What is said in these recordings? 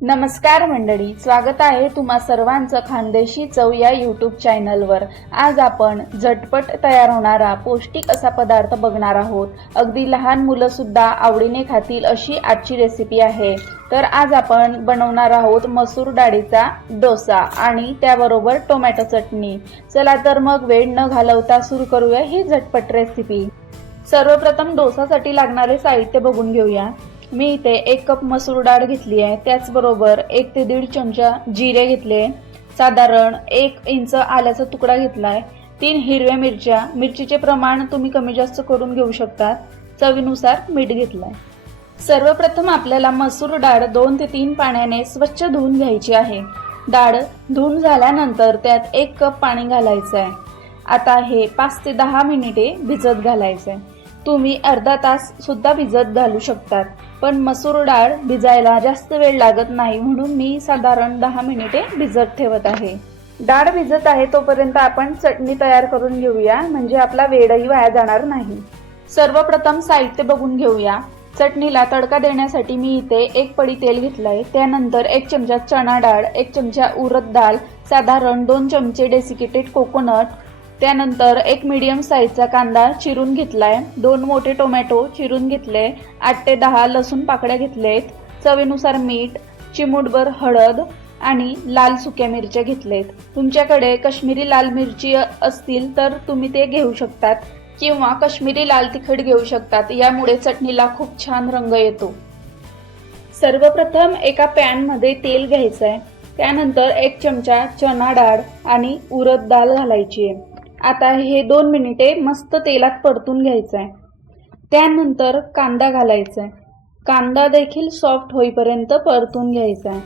नमस्कार मंडळी, स्वागत आहे तुम्हा सर्वांचं खानदेशी चव या यूट्यूब चॅनलवर। आज आपण झटपट तयार होणारा पौष्टिक असा पदार्थ बघणार आहोत। अगदी लहान मुलं सुद्धा आवडीने खातील अशी आजची रेसिपी आहे। तर आज आपण बनवणार आहोत मसूर डाळीचा डोसा आणि त्याबरोबर टोमॅटो चटणी। चला तर मग वेळ न घालवता सुरू करूया ही झटपट रेसिपी। सर्वप्रथम डोसासाठी लागणारे साहित्य बघून घेऊया। मी इथे 1 कप मसूर डाळ घेतली आहे। त्याचबरोबर 1 ते 1.5 चमचा जिरे घेतले, साधारण 1 इंच आल्याचा तुकडा घेतलाय, 3 हिरव्या मिरच्या, मिरचीचे प्रमाण तुम्ही कमी जास्त करून घेऊ शकता, चवीनुसार मीठ घेतलाय। सर्वप्रथम आपल्याला मसूर डाळ 2 ते 3 पाण्याने स्वच्छ धुवून घ्यायची आहे। डाळ धुवून झाल्यानंतर त्यात 1 कप पाणी घालायचं आहे। आता हे 5 ते 10 मिनिटे भिजत घालायचं आहे। तुम्ही अर्धा तास सुद्धा भिजत घालू शकतात, पण मसूर डाळ भिजायला जास्त वेळ लागत नाही म्हणून मी साधारण 10 मिनिटे भिजत ठेवत आहे। डाळ भिजत आहे तोपर्यंत आपण चटणी तयार करून घेऊया, म्हणजे आपला वेळही वाया जाणार नाही। सर्वप्रथम साहित्य बघून घेऊया। चटणीला तडका देण्यासाठी मी इथे 1 पडी तेल घेतलंय, त्यानंतर 1 चमचा चणा डाळ, 1 चमचा उडद डाळ, साधारण 2 चमचे डेसिकेटेड कोकोनट, त्यानंतर 1 मीडियम साईजचा कांदा चिरून घेतलाय, 2 मोठे टोमॅटो चिरून घेतले, 8 ते 10 लसूण पाकळ्या घेतलेत, चवीनुसार मीठ, चिमूटभर हळद आणि लाल सुक्या मिरच्या घेतलेत। तुमच्याकडे काश्मीरी लाल मिरची असतील तर तुम्ही ते घेऊ शकतात किंवा काश्मीरी लाल तिखट घेऊ शकतात, यामुळे चटणीला खूप छान रंग येतो। सर्वप्रथम एका पॅन मध्ये तेल घ्यायचं आहे, त्यानंतर 1 चमचा चणा डाळ आणि उडद डाळ घालायची आहे। आता हे 2 मिनिटे मस्त तेलात परतून घ्यायचं आहे। त्यानंतर कांदा घालायचा आहे, कांदा देखील सॉफ्ट होईपर्यंत परतून घ्यायचा आहे।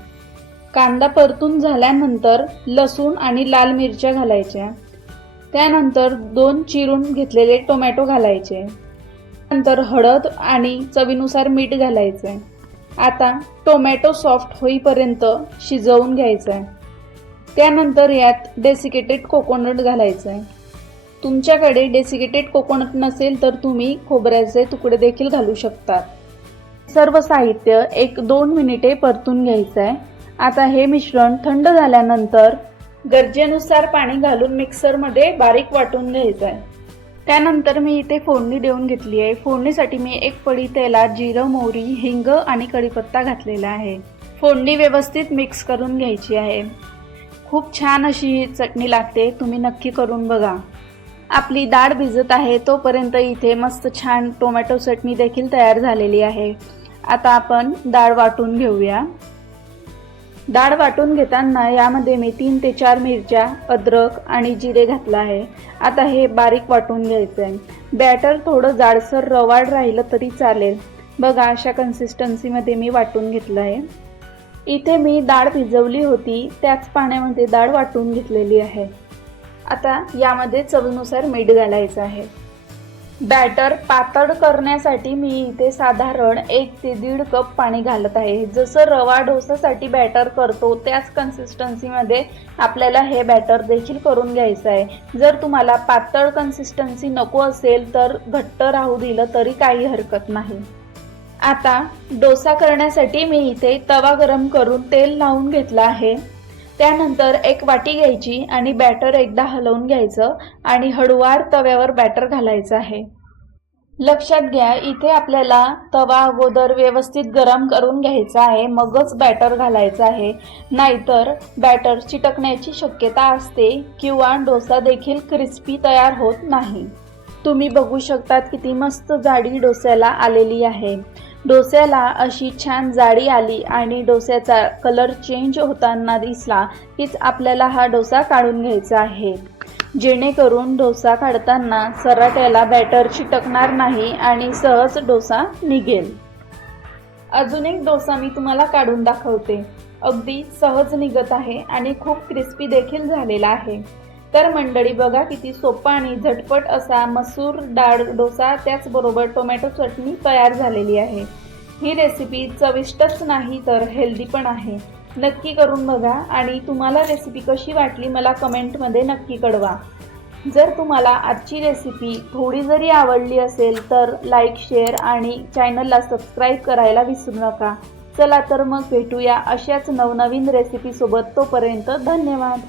कांदा परतून झाल्यानंतर लसूण आणि लाल मिरच्या घालायच्या, त्यानंतर 2 चिरून घेतलेले टोमॅटो घालायचे, नंतर हळद आणि चवीनुसार मीठ घालायचे। आता टोमॅटो सॉफ्ट होईपर्यंत शिजवून घ्यायचा आहे। त्यानंतर यात डेसिकेटेड कोकोनट घालायचं आहे। तुमच्याकडे डेसिकेटेड कोकोनट नसेल तर तुम्ही खोबऱ्याचे तुकडे देखील घालू शकता। सर्व साहित्य 1-2 मिनिटे परतून घ्यायचं आहे। आता हे मिश्रण थंड झाल्यानंतर गरजेनुसार पाणी घालून मिक्सरमध्ये बारीक वाटून घ्यायचं आहे। त्यानंतर मी इथे फोडणी देऊन घेतली आहे। फोडणीसाठी मी 1 पडी तेलात जिरं, मोहरी, हिंग आणि कढीपत्ता घातलेला आहे। फोडणी व्यवस्थित मिक्स करून घ्यायची आहे। खूप छान अशी ही चटणी लागते, तुम्ही नक्की करून बघा। आपली डाळ भिजत आहे तोपर्यंत इथे मस्त छान टोमॅटो चटणी देखील तयार झालेली आहे। आता आपण डाळ वाटून घेऊया। डाळ वाटून घेताना यामध्ये मी 3 ते 4 मिरच्या, अद्रक आणि जिरे घातला आहे। आता हे बारीक वाटून घ्यायचं आहे। बॅटर थोडं जाडसर रवाळ राहिलं तरी चालेल। बघा अशा कन्सिस्टन्सीमध्ये मी वाटून घेतलं आहे। इथे मी डाळ भिजवली होती त्याच पाण्यामध्ये डाळ वाटून घेतलेली आहे। आता यामध्ये चवीनुसार मीठ घालायचं आहे। बॅटर पातळ करण्यासाठी मी इथे साधारण 1 ते 1.5 कप पाणी घालत आहे। जसं रवा डोसासाठी बॅटर करतो त्याच कन्सिस्टन्सीमध्ये आपल्याला हे बॅटर देखील करून घ्यायचं आहे। जर तुम्हाला पातळ कन्सिस्टन्सी नको असेल तर घट्ट राहू दिलं तरी काही हरकत नाही। आता डोसा करण्यासाठी मी इथे तवा गरम करून तेल लावून घेतला आहे। त्यानंतर 1 वाटी घ्यायची आणि बॅटर एकदा हलवून घ्यायचं आणि हळूवार तव्यावर बॅटर घालायचं आहे। लक्षात घ्या, इथे आपल्याला तवा अगोदर व्यवस्थित गरम करून घ्यायचा आहे, मगच बॅटर घालायचं आहे, नाहीतर बॅटर चिटकण्याची शक्यता असते किंवा डोसा देखील क्रिस्पी तयार होत नाही। तुम्ही बघू शकता किती मस्त जाडी डोस्याला आलेली आहे। डोस्याला अशी छान जाडी आली आणि डोस्याचा कलर चेंज होताना दिसला कीच आपल्याला हा डोसा काढून घ्यायचा आहे, जेणेकरून डोसा काढताना सराट्याला बॅटर चिटकणार नाही आणि सहज डोसा निघेल। अजून एक डोसा मी तुम्हाला काढून दाखवते, अगदी सहज निघत आहे आणि खूप क्रिस्पी देखील झालेला आहे। तर मंडळी बघा किती सोपा आणि झटपट असा मसूर डाळ डोसा त्याचबरोबर टोमॅटो चटणी तयार झालेली आहे। ही रेसिपी चविष्टच नाही तर हेल्दी पण आहे। नक्की करून बघा आणि तुम्हाला रेसिपी कशी वाटली मला कमेंटमध्ये नक्की कळवा। जर तुम्हाला आजची रेसिपी थोडी जरी आवडली असेल तर लाईक, शेअर आणि चॅनलला सबस्क्राईब करायला विसरू नका। चला तर मग भेटूया अशाच नवनवीन रेसिपी सोबत. तोपर्यंत धन्यवाद.